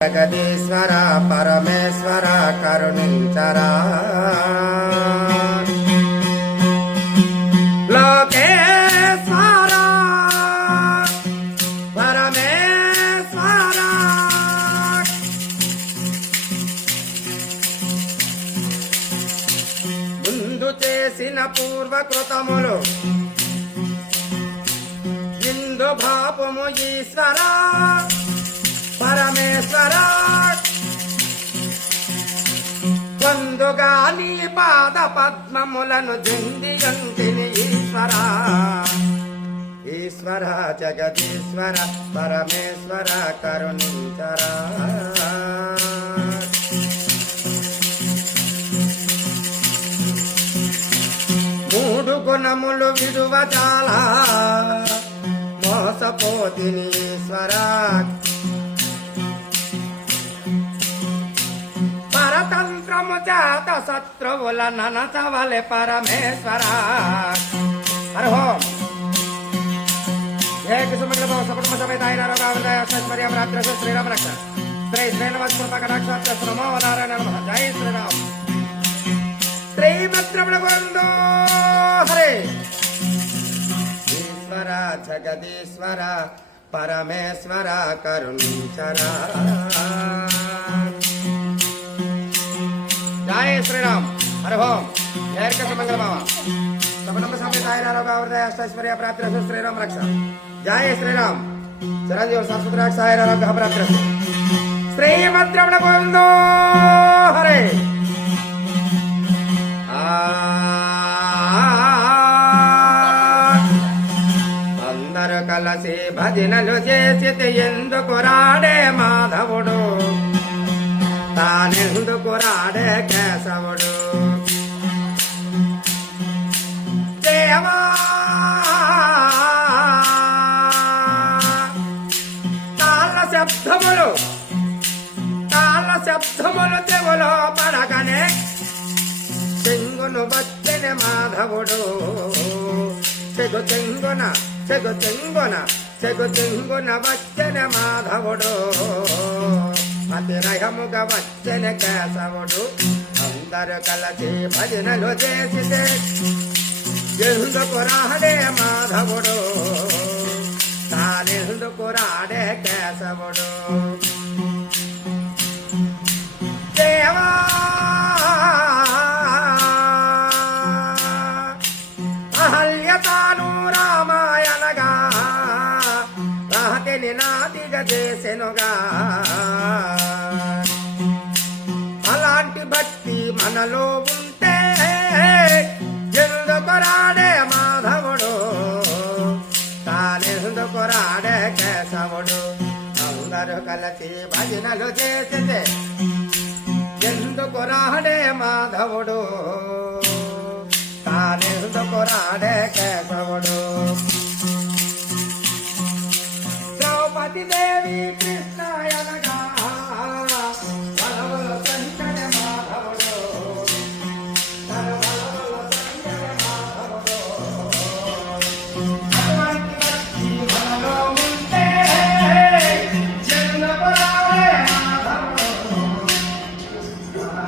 జగదీశ్వర పరమేశ్వర కరుణించరా లోకేశ్వర పరమేశ్వర ముందు చేసిన పూర్వకృతములు ఇందు భాపము ఈశ్వర పరమేశ్వర పొందుగా నీ పాద పద్మములను జందియంతిని ఈశ్వర ఈశ్వర జగదీశ్వర పరమేశ్వర కరుణించరా మూడు గుణములు విడువ చాలా మోసపోతిని ఈశ్వర పరతంత్రము జాత శత్రువుల ననచవలె పరమేశ్వర హరి ఓం జయ కుసుమంగళ భవ సకుటుంబ సమేత ఐశ్వర్యం రాత్రి శ్రీరామ రక్ష శ్రీ శ్రీనివాస కటాక్ష నమో నారాయణ నమః జై శ్రీరామ్ శ్రీమద్రమణ గోవిందో హరే ఈశ్వర జగదీశ్వర పరమేశ్వర కరుణించరా జయ శ్రీరామ్ హరి ఓం జయ కుసుమంగళ భవ సకుటుంబ సమేత ఐశ్వర్య ప్రాప్తి శ్రీరామ రక్ష జయ శ్రీరామ్ చిరంజీవి సంస్కృతి రక్ష ఆరోగ్య ప్రాప్తి శ్రీమద్రమణ గోవిందో హరే అందరు కలసి భజనలు చేసి ఎందుకు రాడే మాధవుడు తానెందుకు రాడే కేశవుడు దేవా తాళ శబ్దములు చెవులో పడగనే చెంగును వచ్చెని మాధవుడు చెగు చెంగున వచ్చెని మాధవుడు అతిరహముగా వచ్చెని కేశవుడు అందరు కలిసి భజనలు చేసితే ఎందుకు రాడే మాధవుడు తానెందుకు రాడే కేశవుడు దేవా అహల్య తాను రామాయణగా రాతిని నాతిగా చేసెనుగా అలాంటి భక్తి మనలో ఉంటే ఎందుకు రాడే మాధవుడు తానెందుకు రాడే కేశవుడు అందరూ కలిసి భజనలు చేసితే ఎందుకు రాడే మాధవుడు తానెందుకు రాడే కేశవుడు ద్రౌపది దేవి కృష్ణ